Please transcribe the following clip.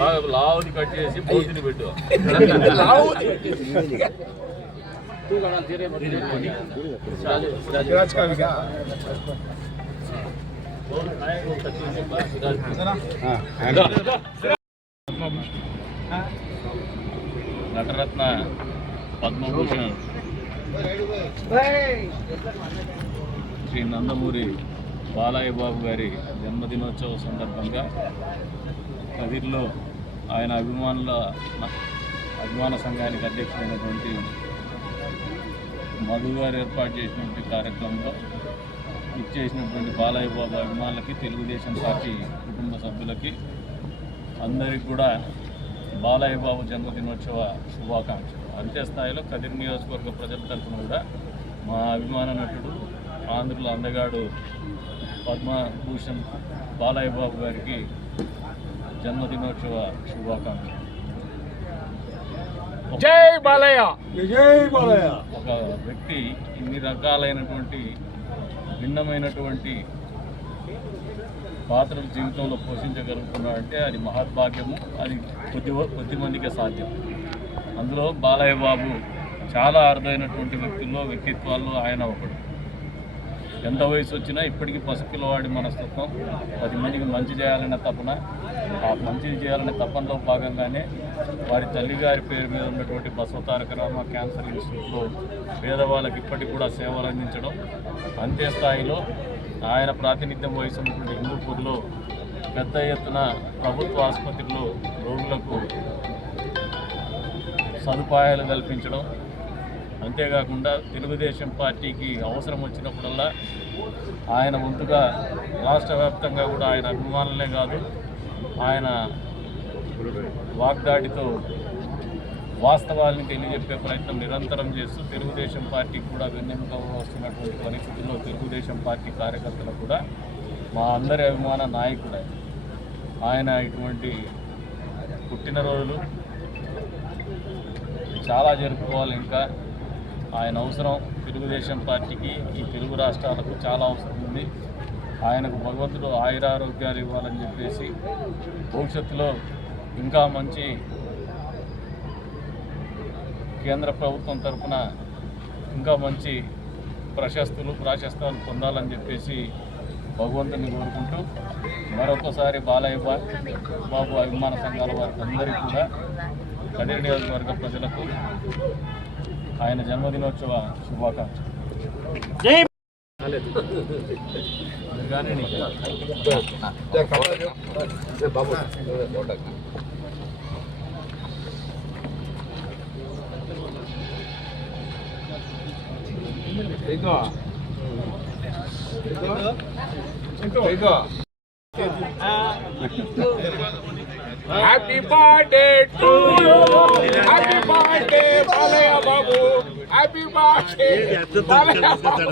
బాగా లావుది కట్ చేసి పోతుని పెట్టు. నటరత్న పద్మభూషణ్ శ్రీ నందమూరి బాలయ్య బాబు గారి జన్మదినోత్సవ సందర్భంగా కదిర్లో ఆయన అభిమాన సంఘానికి అధ్యక్షుడైనటువంటి మధు గారు ఏర్పాటు చేసినటువంటి కార్యక్రమంలో ఇచ్చేసినటువంటి బాలయ్య బాబు అభిమానులకి, తెలుగుదేశం పార్టీ కుటుంబ సభ్యులకి అందరికీ కూడా బాలయ్య బాబు జన్మదినోత్సవ శుభాకాంక్షలు. అంతే స్థాయిలో కదిరి నియోజకవర్గ ప్రజల తరఫున కూడా మా అభిమాన నటుడు ఆంధ్రుల అందగాడు పద్మభూషణ్ బాలయ్య బాబు గారికి జన్మదినోత్సవ శుభాకాంక్షలు. జై బాలయ్య, జై బాలయ్య. ఒక వ్యక్తి ఇన్ని రకాలైనటువంటి భిన్నమైనటువంటి పాత్రలు జీవితంలో పోషించగలుగుతున్నాడంటే అది మహద్భాగ్యము. అది కొద్ది మందికే సాధ్యం. అందులో బాలయ్య బాబు చాలా అరుదైనటువంటి వ్యక్తిత్వాల్లో ఆయన ఒకడు. ఎంత వయసు వచ్చినా ఇప్పటికీ పసిపిల్లవాడి మనస్తత్వం, 10 మందికి మంచి చేయాలనే తపన. ఆ మంచి చేయాలనే తపనలో భాగంగానే వారి తల్లిగారి పేరు మీద ఉన్నటువంటి బసవతారక రామ క్యాన్సర్ ఇన్స్టిట్యూట్లో పేదవాళ్ళకి ఇప్పటికి కూడా సేవలు అందించడం. అంతే స్థాయిలో ఆయన ప్రాతినిధ్యం వహిస్తున్నటువంటి హిందూపూర్లో పెద్ద ఎత్తున ప్రభుత్వ ఆసుపత్రిలో రోగులకు సదుపాయాలు కల్పించడం. అంతేకాకుండా తెలుగుదేశం పార్టీకి అవసరం వచ్చినప్పుడల్లా ఆయన వంతుగా రాష్ట్ర వ్యాప్తంగా కూడా ఆయన అభిమానులనే కాదు, ఆయన వాగ్దాడితో వాస్తవాలను తెలియజెప్పే ప్రయత్నం నిరంతరం చేస్తూ తెలుగుదేశం పార్టీకి కూడా వెన్నెముకగా వస్తున్నటువంటి పరిస్థితుల్లో తెలుగుదేశం పార్టీ కార్యకర్తలు కూడా మా అందరి అభిమాన నాయకుడు ఆయన. ఇటువంటి పుట్టినరోజులు చాలా జరుపుకోవాలి. ఇంకా ఆయన అవసరం తెలుగుదేశం పార్టీకి, ఈ తెలుగు రాష్ట్రాలకు చాలా అవసరం ఉంది. ఆయనకు భగవంతుడు ఆయురారోగ్యాలు ఇవ్వాలని చెప్పేసి భవిష్యత్తులో ఇంకా మంచి కేంద్ర ప్రభుత్వం తరఫున ఇంకా మంచి ప్రాశస్తాలు పొందాలని చెప్పేసి భగవంతుని కోరుకుంటూ మరొకసారి బాలయ్య బాబు అభిమాన సంఘాల వారికి అందరికీ కూడా కదిరి నియోజకవర్గ ప్రజలకు ఆయన జన్మదినోత్సవ శుభాకాంక్షలు. Happy birthday to you. Happy birthday, Balaya Babu. Happy birthday, Balaya Babu.